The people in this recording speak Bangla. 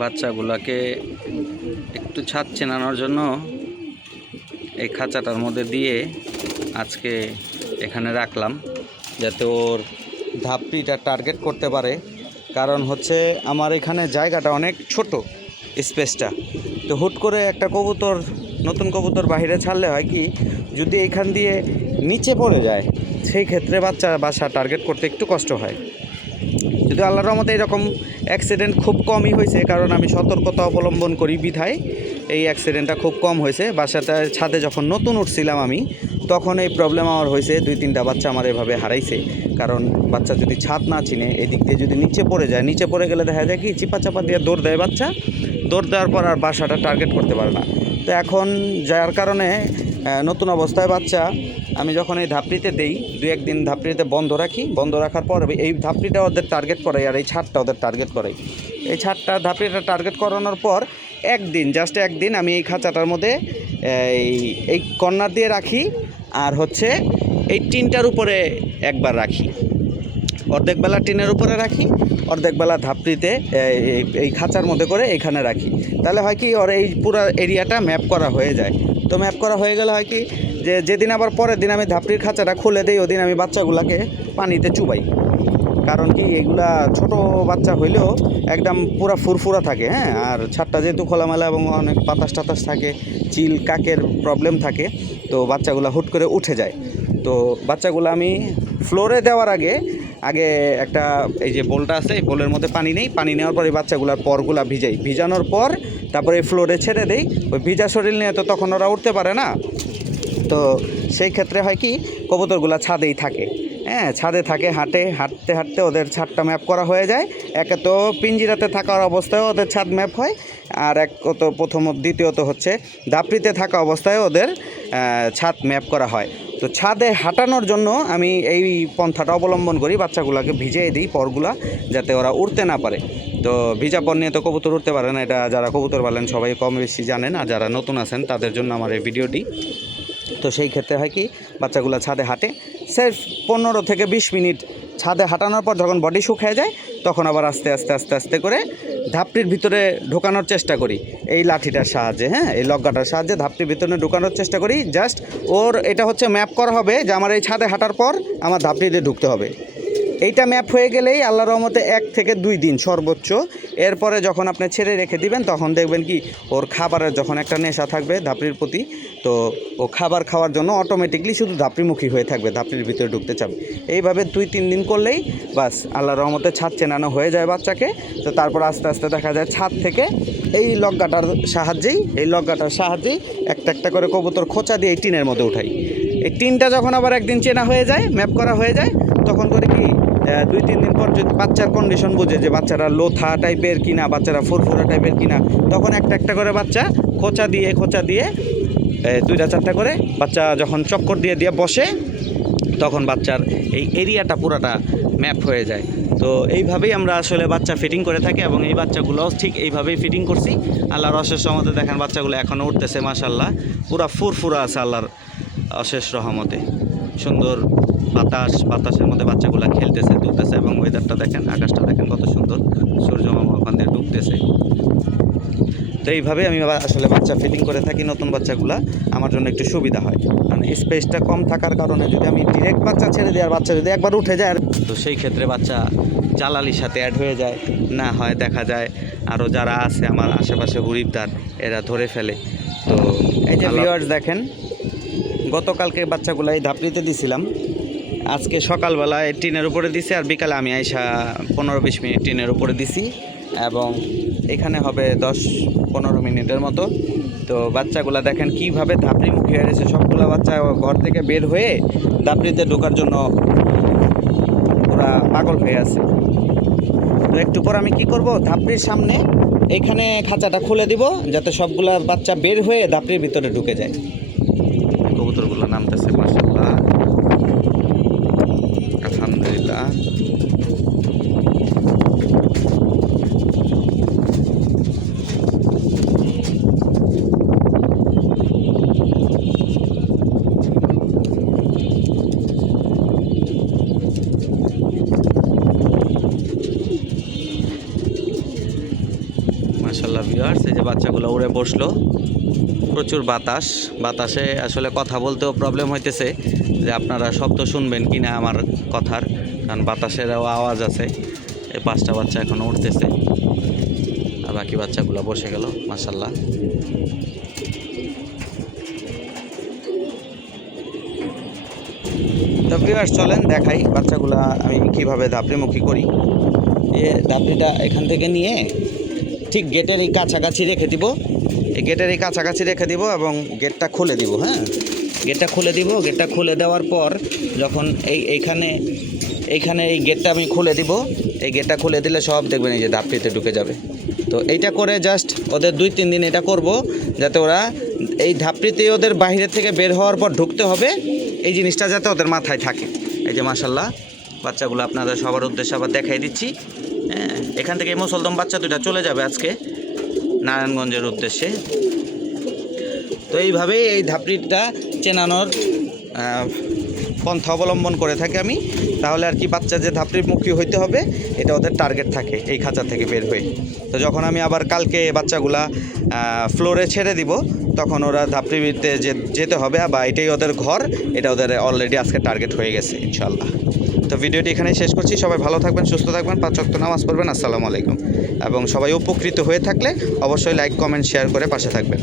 বাচ্চাগুলোকে একটু ছাদ চেনানোর জন্য এই খাঁচাটার মধ্যে দিয়ে আজকে এখানে রাখলাম, যাতে ওর ধাপড়িটা টার্গেট করতে পারে। কারণ হচ্ছে আমার এখানে জায়গাটা অনেক ছোট, স্পেসটা। তো হুট করে একটা কবুতর, নতুন কবুতর বাইরে ছাড়লে হয় কি, যদি এখান দিয়ে নিচে পড়ে যায় সেই ক্ষেত্রে বাসা টার্গেট করতে একটু কষ্ট হয়। যদি আল্লাহর রহমতে এরকম অ্যাক্সিডেন্ট খুব কমই হয়েছে, কারণ আমি সতর্কতা অবলম্বন করি বিধায় এই অ্যাক্সিডেন্টটা খুব কম হয়েছে। বাসাটার ছাদে যখন নতুন উঠছিলাম আমি, তখন এই প্রবলেম আমার হয়েছে। 2-3টা বাচ্চা আমার এভাবে হারাইছে। কারণ বাচ্চা যদি ছাদ না চিনে এদিক দিয়ে যদি নিচে পড়ে যায়, নিচে পড়ে গেলে দেখা যায় কি চিপা চাপা দিয়ে দৌড় দেয় বাচ্চা। দৌড় দেওয়ার পর আর বাসাটা টার্গেট করতে পারে না। তো এখন যার কারণে নতুন অবস্থায় বাচ্চা আমি যখন এই ধাপড়িতে দেই, 2-1 দিন ধাপড়িতে বন্ধ রাখি। বন্ধ রাখার পর এই ধাপড়িটা ওদের টার্গেট করাই, আর এই ছাদটা ওদের টার্গেট করাই। এই ছাদটা ধাপড়িটা টার্গেট করানোর পর জাস্ট একদিন আমি এই খাঁচাটার মধ্যে এই কর্নার দিয়ে রাখি, আর হচ্ছে এই টিনটার উপরে একবার রাখি। অর্ধেক বেলা টিনের উপরে রাখি, অর্ধেক বেলা ধাপড়িতে এই খাঁচার মধ্যে করে এখানে রাখি। তাহলে হয় কি, ওর এই পুরো এরিয়াটা ম্যাপ করা হয়ে যায়। তো ম্যাপ করা হয়ে গেলে হয় কি, যেদিন আবার পরের দিন আমি ধাপড়ির খাঁচাটা খুলে দিই, ওদিন আমি বাচ্চাগুলোকে পানিতে চুবাই। কারণ কি, এগুলা ছোট বাচ্চা হইলেও একদম পুরা ফুরফুরা থাকে। হ্যাঁ, আর ছাদটা যেহেতু খোলামেলা এবং অনেক বাতাস টাতাস থাকে, চিল কাকের প্রবলেম থাকে, তো বাচ্চাগুলো হুট করে উঠে যায়। তো বাচ্চাগুলো আমি ফ্লোরে দেওয়ার আগে একটা এই যে বোলটা আছে, এই বোলের মধ্যে পানি নেই। পানি নেওয়ার পর এই বাচ্চাগুলোর পরগুলা ভিজানোর পর তারপরে এই ফ্লোরে ছেড়ে দেই। ওই ভিজা শরীর নিয়ে তো তখন ওরা উঠতে পারে না। তো সেই ক্ষেত্রে হয় কি, কবুতরগুলো ছাদেই থাকে। হ্যাঁ, ছাদে থাকে, হাঁটতে হাঁটতে ওদের ছাদটা ম্যাপ করা হয়ে যায়। একে তো পিঞ্জিরাতে থাকার অবস্থায় ওদের ছাদ ম্যাপ হয়, আর দ্বিতীয়ত হচ্ছে ধাপড়িতে থাকা অবস্থায় ওদের ছাদ ম্যাপ করা হয়। তো ছাদে হাঁটানোর জন্য আমি এই পন্থাটা অবলম্বন করি, বাচ্চাগুলোকে ভিজিয়ে দিই পরগুলা, যাতে ওরা উঠতে না পারে। তো ভিজা পর নিয়ে তো কবুতর উঠতে পারে না, এটা যারা কবুতর পালেন সবাই কম বেশি জানেন, আর যারা নতুন আছেন তাদের জন্য আমার এই ভিডিওটি। তো সেই ক্ষেত্রে হয় কি, বাচ্চাগুলো ছাদে হাঁটে সির্ফ 15 থেকে 20 মিনিট। ছাদে হাঁটানোর পর যখন বডি শুকিয়ে যায়, তখন আবার আস্তে আস্তে করে ধাপটির ভিতরে ঢোকানোর চেষ্টা করি এই লাঠিটার সাহায্যে। হ্যাঁ, এই লগ্গাটার সাহায্যে ধাপটির ভিতরে ঢোকানোর চেষ্টা করি। জাস্ট ওর এটা হচ্ছে ম্যাপ করা হবে যে আমার এই ছাদে হাঁটার পর আমার ধাপটিতে ঢুকতে হবে। এইটা ম্যাপ হয়ে গেলেই আল্লাহর রহমতে 1 থেকে 2 দিন সর্বোচ্চ। এরপরে যখন আপনি ছেড়ে রেখে দিবেন, তখন দেখবেন কি, ওর খাবারের যখন একটা নেশা থাকবে ধাপড়ির প্রতি, তো ও খাবার খাওয়ার জন্য অটোমেটিকলি শুধু ধাপড়িমুখী হয়ে থাকবে, ধাপড়ির ভিতরে ঢুকতে চাবে। এইভাবে 2-3 দিন করলেই বাস আল্লাহর রহমতে ছাদ চেনানো হয়ে যায় বাচ্চাকে। তো তারপর আস্তে আস্তে দেখা যায় ছাদ থেকে এই লগ্গাটার সাহায্যেই একটা করে কবুতর খোঁচা দিয়ে এই টিনের মধ্যে উঠাই। এই টিনটা যখন আবার একদিন চেনা হয়ে যায়, ম্যাপ করা হয়ে যায়, তখন করে কি 2-3 দিন পর যদি বাচ্চার কন্ডিশন বুঝে যে বাচ্চারা লোথা টাইপের কিনা, বাচ্চারা ফুরফুরা টাইপের কিনা, তখন একটা করে বাচ্চা খোঁচা দিয়ে 2-4টা করে বাচ্চা যখন চক্কর দিয়ে বসে, তখন বাচ্চার এই এরিয়াটা পুরাটা ম্যাপ হয়ে যায়। তো এইভাবেই আমরা আসলে বাচ্চা ফিটিং করে থাকি, এবং এই বাচ্চাগুলোও ঠিক এইভাবেই ফিটিং করছি। আল্লাহর অশেষ রহমতে দেখেন বাচ্চাগুলো এখনও উঠতেছে, মাশাআল্লাহ পুরা ফুরফুরা আছে আল্লাহর অশেষ রহমতে। সুন্দর বাতাসের মধ্যে বাচ্চাগুলো খেলতেছে, দুলতেছে, এবং ওয়েদারটা দেখেন, আকাশটা দেখেন কত সুন্দর, সূর্য মামা ওখান দিয়ে ডুবতেছে। তো এইভাবে আমি আসলে বাচ্চা ফিটিং করে থাকি। নতুন বাচ্চাগুলা আমার জন্য একটু সুবিধা হয়, কারণ স্পেসটা কম থাকার কারণে যদি আমি ডিরেক্ট বাচ্চা ছেড়ে দিই, আর বাচ্চা যদি একবার উঠে যায়, তো সেই ক্ষেত্রে বাচ্চা জালালির সাথে অ্যাড হয়ে যায়। না হয় দেখা যায় আরও যারা আছে আমার আশেপাশে হুরিপদার, এরা ধরে ফেলে। তো এই যে ভিউয়ার্স দেখেন, গতকালকে বাচ্চাগুলো এই ধাপড়িতে দিছিলাম, আজকে সকালবেলায় টিনের উপরে দিছি, আর বিকালে আমি আইসা 15-20 মিনিট টিনের উপরে দিছি, এবং এখানে হবে 10-15 মিনিটের মতো। তো বাচ্চাগুলো দেখেন কীভাবে ধাপড়িমুখী হয়ে গেছে। সবগুলো বাচ্চা ঘর থেকে বের হয়ে ধাপড়িতে ঢোকার জন্য ওরা পাগল হয়ে আছে। তো একটু পর আমি কি করব, ধাপড়ির সামনে এখানে খাঁচাটা খুলে দিব, যাতে সবগুলা বাচ্চা বের হয়ে ধাপড়ির ভিতরে ঢুকে যায়। কবুতরগুলো নামতেছে, মাশাআল্লাহ, আলহামদুলিল্লাহ। মাশাআল্লাহ ভিউয়ার্স, এই যে বাচ্চাগুলো উড়ে বসলো। প্রচুর বাতাসে আসলে কথা বলতেও প্রবলেম হইতেছে যে আপনারা শব্দ শুনবেন কি না আমার কথার, কারণ বাতাসেরও আওয়াজ আছে। এই 5টা বাচ্চা এখন উঠতেছে আর বাকি বাচ্চাগুলো বসে গেল মাশাআল্লাহ। তো ভিউয়ার্স চলেন দেখাই বাচ্চাগুলা আমি কিভাবে ধাপড়িমুখী করি। ধাপড়িটা এখান থেকে নিয়ে ঠিক গেটের এই কাছাকাছি রেখে দিব, এই গেটের এই কাছাকাছি রেখে দিব এবং গেটটা খুলে দিব। হ্যাঁ, গেটটা খুলে দিব। গেটটা খুলে দেওয়ার পর যখন এইখানে এই গেটটা আমি খুলে দিব, এই গেটটা খুলে দিলে সব দেখবেন এই যে ধাপড়িতে ঢুকে যাবে। তো এইটা করে জাস্ট ওদের 2-3 দিন এটা করব, যাতে ওরা এই ধাপড়িতে ওদের বাইরে থেকে বের হওয়ার পর ঢুকতে হবে, এই জিনিসটা যাতে ওদের মাথায় থাকে। এই যে মাশাআল্লাহ বাচ্চাগুলো আপনাদের সবার উদ্দেশ্যে আবার দেখাই দিচ্ছি। হ্যাঁ, এখান থেকে মুসলদম বাচ্চা 2টা চলে যাবে আজকে নারায়ণগঞ্জের উদ্দেশ্যে। তো এইভাবেই এই ধাপড়িটা চেনানোর পন্থা অবলম্বন করে থাকি আমি। তাহলে আর কি বাচ্চা যে ধাপড়িমুখী হইতে হবে এটা ওদের টার্গেট থাকে এই খাঁচা থেকে বের হয়ে। তো যখন আমি আবার কালকে বাচ্চাগুলা ফ্লোরে ছেড়ে দিব তখন ওরা ধাপড়িতে যেতে হবে, বা এটাই ওদের ঘর, এটা ওদের অলরেডি আজকে টার্গেট হয়ে গেছে ইনশাল্লাহ। তো ভিডিওটি এখানেই শেষ করছি। সবাই ভালো থাকবেন, সুস্থ থাকবেন, 5 ওয়াক্ত নামাজ পড়বেন। আসসালামু আলাইকুম। এবং সবাই উপকৃত হয়ে থাকলে অবশ্যই লাইক, কমেন্ট, শেয়ার করে পাশে থাকবেন।